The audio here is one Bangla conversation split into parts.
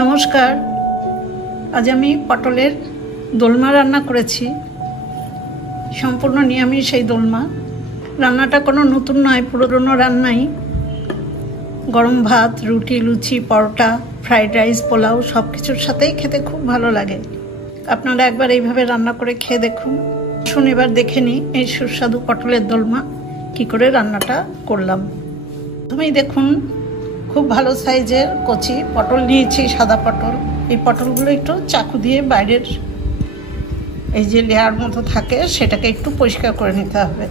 নমস্কার। আজ আমি পটলের দোলমা রান্না করেছি। সম্পূর্ণ নিরামিষ এই দোলমা। রান্নাটা কোনো নতুন নয়, পুরনো রান্নাই। গরম ভাত, রুটি, লুচি, পরোটা, ফ্রাইড রাইস, পোলাও সব কিছুর সাথেই খেতে খুব ভালো লাগে। আপনারা একবার এইভাবে রান্না করে খেয়ে দেখুন। শুন, এবার দেখে নিই এই সুস্বাদু পটলের দোলমা কি করে রান্নাটা করলাম। প্রথমেই দেখুন, খুব ভালো সাইজের কচি পটল নিয়েছি, সাদা পটল। এই পটলগুলো একটু চাকু দিয়ে বাইরের এই যে লেয়ার মতো থাকে সেটাকে একটু পরিষ্কার করে নিতে হবে।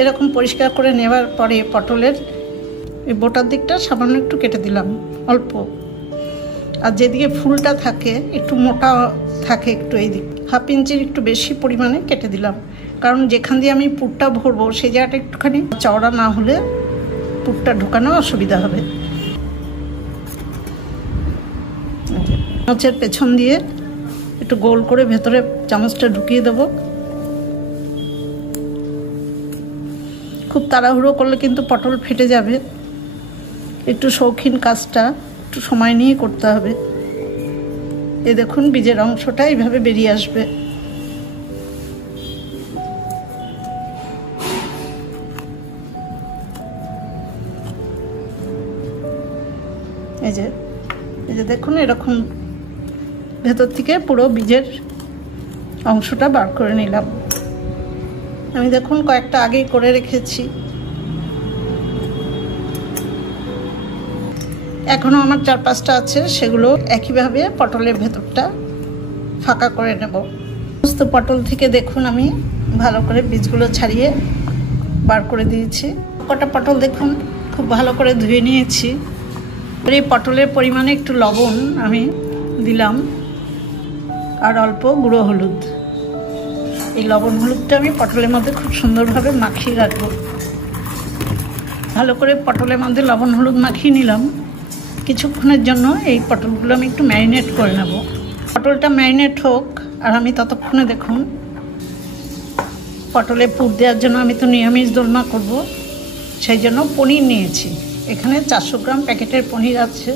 এরকম পরিষ্কার করে নেওয়ার পরে পটলের এই বোটার দিকটা সামান্য একটু কেটে দিলাম, অল্প। আর যেদিকে ফুলটা থাকে একটু মোটা থাকে, একটু এই দিক 1/2 ইঞ্চির একটু বেশি পরিমাণে কেটে দিলাম। কারণ যেখান দিয়ে আমি পুরটা ভরবো সেই জায়গাটা একটুখানি চওড়া না হলে পুরটা ঢোকানো অসুবিধা হবে। চামচের পেছন দিয়ে একটু গোল করে ভেতরে চামচটা ঢুকিয়ে দেব। খুব তাড়াহুড়ো করলে কিন্তু পটল ফেটে যাবে। একটু শৌখিন কাজটা একটু সময় নিয়ে করতে হবে। এই দেখুন, বীজের অংশটা এইভাবে বেরিয়ে আসবে। এই যে দেখুন, এরকম ভেতর থেকে পুরো বীজের অংশটা বার করে নিলাম। আমি দেখুন কয়েকটা আগেই করে রেখেছি। এখনো আমার 4-5টা আছে, সেগুলো একইভাবে পটলের ভেতরটা ফাঁকা করে নেব। সমস্ত পটল থেকে দেখুন আমি ভালো করে বীজগুলো ছাড়িয়ে বার করে দিয়েছি। কটা পটল দেখুন খুব ভালো করে ধুয়ে নিয়েছি। এই পটলের পরিমাণে একটু লবণ আমি দিলাম আর অল্প গুঁড়ো হলুদ। এই লবণ হলুদটা আমি পটলের মধ্যে খুব সুন্দরভাবে মাখিয়ে রাখবো। ভালো করে পটলের মধ্যে লবণ হলুদ মাখিয়ে নিলাম। কিছুক্ষণের জন্য এই পটলগুলো আমি একটু ম্যারিনেট করে নেব। পটলটা ম্যারিনেট হোক আর আমি ততক্ষণে দেখুন পটলে পুর দেওয়ার জন্য আমি তো নিরামিষ দোলমা করব, সেই জন্য পনির নিয়েছি। এখানে 400 গ্রাম প্যাকেটের পনির আছে।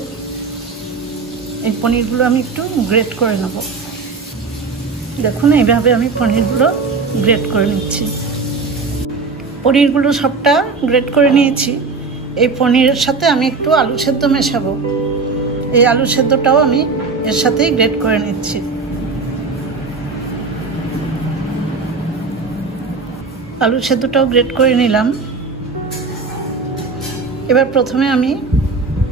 এই পনিরগুলো আমি একটু গ্রেট করে নেব। দেখুন এইভাবে আমি পনিরগুলো গ্রেট করে নিচ্ছি। পনিরগুলো সবটা গ্রেট করে নিয়েছি। এই পনিরের সাথে আমি একটু আলু সেদ্ধ মেশাবো। এই আলু সেদ্ধটাও আমি এর সাথেই গ্রেট করে নিচ্ছি। আলু সেদ্ধটাও গ্রেট করে নিলাম। এবার প্রথমে আমি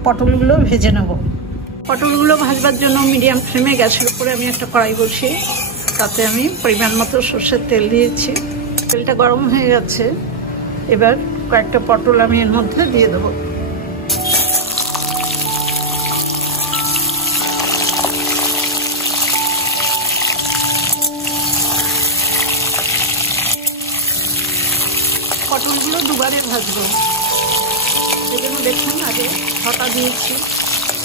পটলগুলো ভেজে নেব। পটলগুলো ভাজবার জন্য মিডিয়াম ফ্লেমে গ্যাসের উপরে আমি একটা কড়াই বসিয়ে তাতে আমি পরিমাণ মতো সর্ষের তেল দিয়েছি। তেলটা গরম হয়ে গেছে। এবার কয়েকটা পটল আমি এর মধ্যে দিয়ে দেবো। পটলগুলো দুবারে ভাজবো, সেজন্য দেখুন আগে ছটা দিয়েছি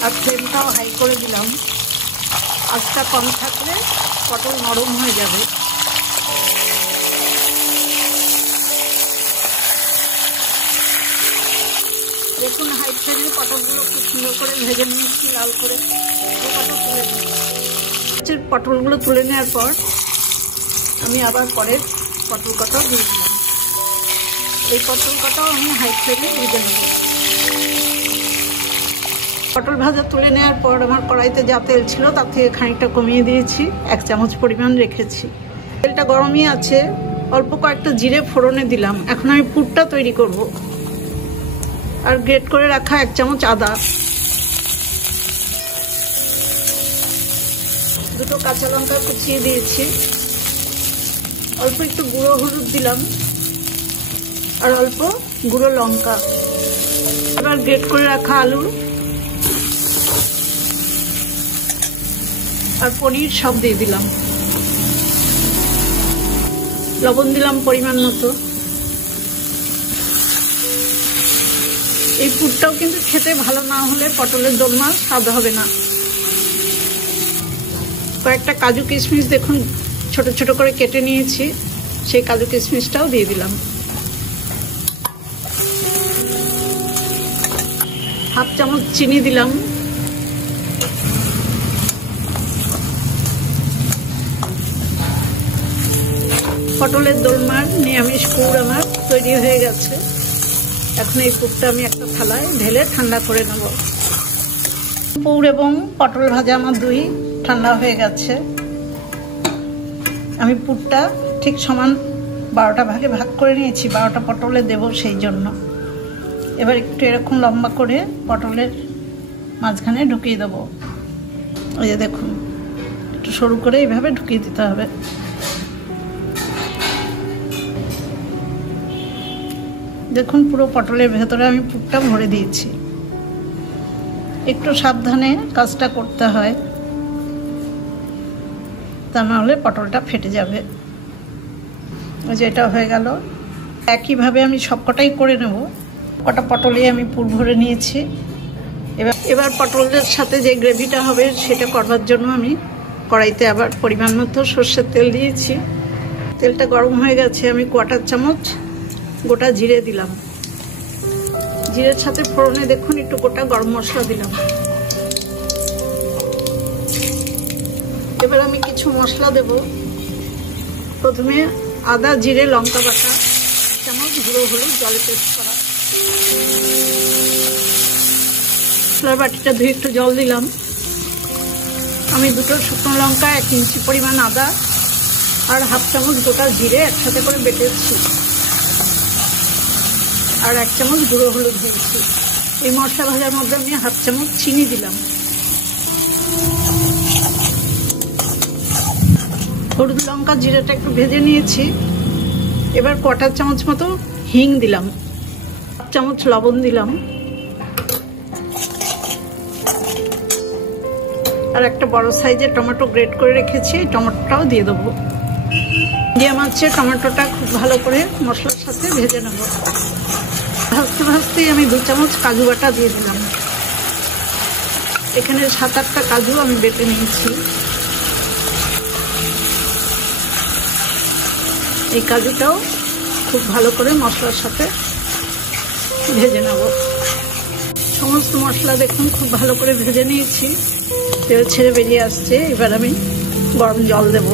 আর ফ্লেমটাও হাই করে দিলাম। আঁচটা কম থাকলে পটল নরম হয়ে যাবে। দেখুন হাই ফ্লেমে পটলগুলো খুব সুন্দর করে ভেজে নিয়েছি লাল করে। পটলগুলো তুলে নেওয়ার পর আমি আবার পরের পটল কটাও দিয়ে দিলাম। এই পটল কটাও আমি হাই ফ্লেমে ভেজে নেব। পটল ভাজা তুলে নেওয়ার পর আমার কড়াইতে যা তেল ছিল তার থেকে খানিকটা কমিয়ে দিয়েছি, 1 চামচ পরিমাণ রেখেছি। তেলটা গরমই আছে, অল্প কয়েকটা জিরে ফোড়নে দিলাম। এখন আমি পুরটা তৈরি করব। আর গ্রেট করে রাখা 1 চামচ আদা, 2টো কাঁচা লঙ্কা কুচিয়ে দিয়েছি, অল্প একটু গুঁড়ো হলুদ দিলাম আর অল্প গুঁড়ো লঙ্কা। এবার গ্রেট করে রাখা আলু আর পনির সব দিয়ে দিলাম। লবণ দিলাম পরিমাণ মতো। এই পুরটাও কিন্তু খেতে ভালো না হলে পটলের দোলমা স্বাদ হবে না। কয়েকটা কাজু কিশমিশ দেখুন ছোট ছোট করে কেটে নিয়েছি, সেই কাজু কিশমিশটাও দিয়ে দিলাম। হাফ চামচ চিনি দিলাম। পটলের দোলমার নিরামিষ পুর আমার তৈরি হয়ে গেছে। এখন এই পুরটা আমি একটা থালায় ঢেলে ঠান্ডা করে নেব। পুর এবং পটল ভাজা আমার দুই ঠান্ডা হয়ে গেছে। আমি পুরটা ঠিক সমান 12টা ভাগে ভাগ করে নিয়েছি, 12টা পটলে দেব সেই জন্য। এবার একটু এরকম লম্বা করে পটলের মাঝখানে ঢুকিয়ে দেবো। ওই যে দেখুন, একটু সরু করে এইভাবে ঢুকিয়ে দিতে হবে। দেখুন পুরো পটলের ভেতরে আমি পুরটা ভরে দিয়েছি। একটু সাবধানে কাজটা করতে হয়, তা নাহলে পটলটা ফেটে যাবে। ওই যে এটা হয়ে গেল। একইভাবে আমি সবকটাই করে নেব। কটা পটলে আমি পুর ভরে নিয়েছি। এবার পটলের সাথে যে গ্রেভিটা হবে সেটা করবার জন্য আমি কড়াইতে আবার পরিমাণ মতো সর্ষের তেল দিয়েছি। তেলটা গরম হয়ে গেছে। আমি 1/4 চামচ গোটা জিরে দিলাম। জিরের সাথে ফোড়নে দেখুন একটু গোটা গরম মশলা দিলাম। এবার আমি কিছু মশলা দেব। প্রথমে আদা জিরে লঙ্কা বাটা 1 চামচ, গুঁড়ো হলুদ জলে পেস্ট করা। মশলার বাটিটা ধুয়ে একটু জল দিলাম। আমি 2টো শুকনো লঙ্কা, 1 ইঞ্চি পরিমাণ আদা আর হাফ চামচ গোটা জিরে একসাথে করে বেটেছি, আর 1 চামচ গুঁড়ো হলুদ দিয়েছি। এই মশলা ভাজার মধ্যে আমি হাফ চামচ চিনি দিলাম। হলুদ লঙ্কা জিরাটা একটু ভেজে নিয়েছি। এবার 1/4 চামচ মতো হিং দিলাম, 1 চামচ লবণ দিলাম, আর একটা বড় সাইজের টমেটো গ্রেট করে রেখেছি, টমেটোটাও দিয়ে দেবো। মিডিয়াম আঁচে টমেটোটা খুব ভালো করে মশলার সাথে ভেজে নেব। ভাজতে ভাজতেই আমি 2 চামচ কাজু বাটা দিয়ে দিলাম। এখানে 7-8টা কাজু আমি বেটে নিয়েছি। এই কাজুটাও খুব ভালো করে মশলার সাথে ভেজে নেব। সমস্ত মশলা দেখুন খুব ভালো করে ভেজে নিয়েছি। তেল ছেড়ে বেরিয়ে আসছে। এবার আমি গরম জল দেব।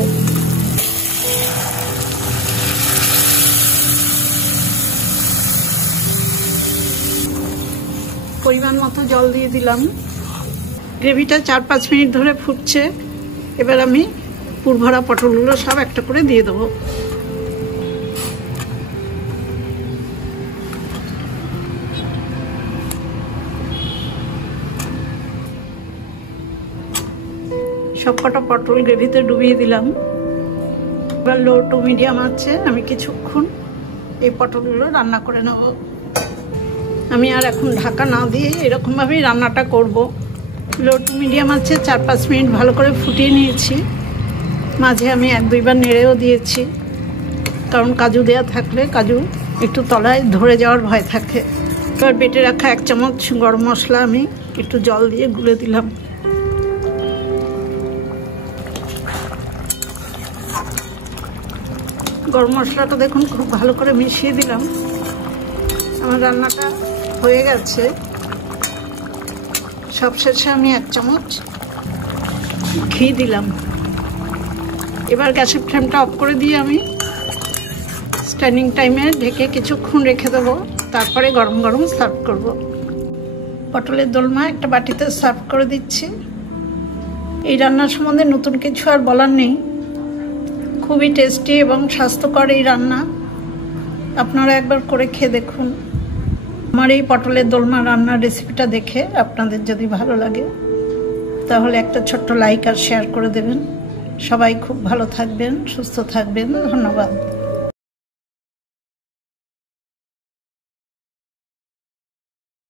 পরিমাণ মতো জল দিয়ে দিলাম। গ্রেভিটা 4-5 মিনিট ধরে ফুটছে। এবার আমি পুর ভরা পটলগুলো সব একটা করে দিয়ে দেবো। সবকটা পটল গ্রেভিতে ডুবিয়ে দিলাম। এবার লো টু মিডিয়াম আছে আমি কিছুক্ষণ এই পটলগুলো রান্না করে নেব। আমি আর এখন ঢাকা না দিয়ে এরকমভাবেই রান্নাটা করব। লো টু মিডিয়াম আছে 4-5 মিনিট ভালো করে ফুটিয়ে নিয়েছি। মাঝে আমি 1-2 বার নেড়েও দিয়েছি, কারণ কাজু দেওয়া থাকলে কাজু একটু তলায় ধরে যাওয়ার ভয় থাকে। এবার বেটে রাখা 1 চামচ গরম মশলা আমি একটু জল দিয়ে গুলে দিলাম। গরম মশলাটা দেখুন খুব ভালো করে মিশিয়ে দিলাম। আমার রান্নাটা হয়ে গেছে। সবশেষে আমি 1 চামচ ঘি দিলাম। এবার গ্যাসের ফ্লেমটা অফ করে দিয়ে আমি স্ট্যান্ডিং টাইমে ঢেকে কিছুক্ষণ রেখে দেবো। তারপরে গরম গরম সার্ভ করব। পটলের দোলমা একটা বাটিতে সার্ভ করে দিচ্ছি। এই রান্নার সম্বন্ধে নতুন কিছু আর বলার নেই। খুবই টেস্টি এবং স্বাস্থ্যকর এই রান্না। আপনারা একবার করে খেয়ে দেখুন। আমার এই পটলের দোলমা রান্নার রেসিপিটা দেখে আপনাদের যদি ভালো লাগে তাহলে একটা ছোট্ট লাইক আর শেয়ার করে দেবেন। সবাই খুব ভালো থাকবেন, সুস্থ থাকবেন। ধন্যবাদ।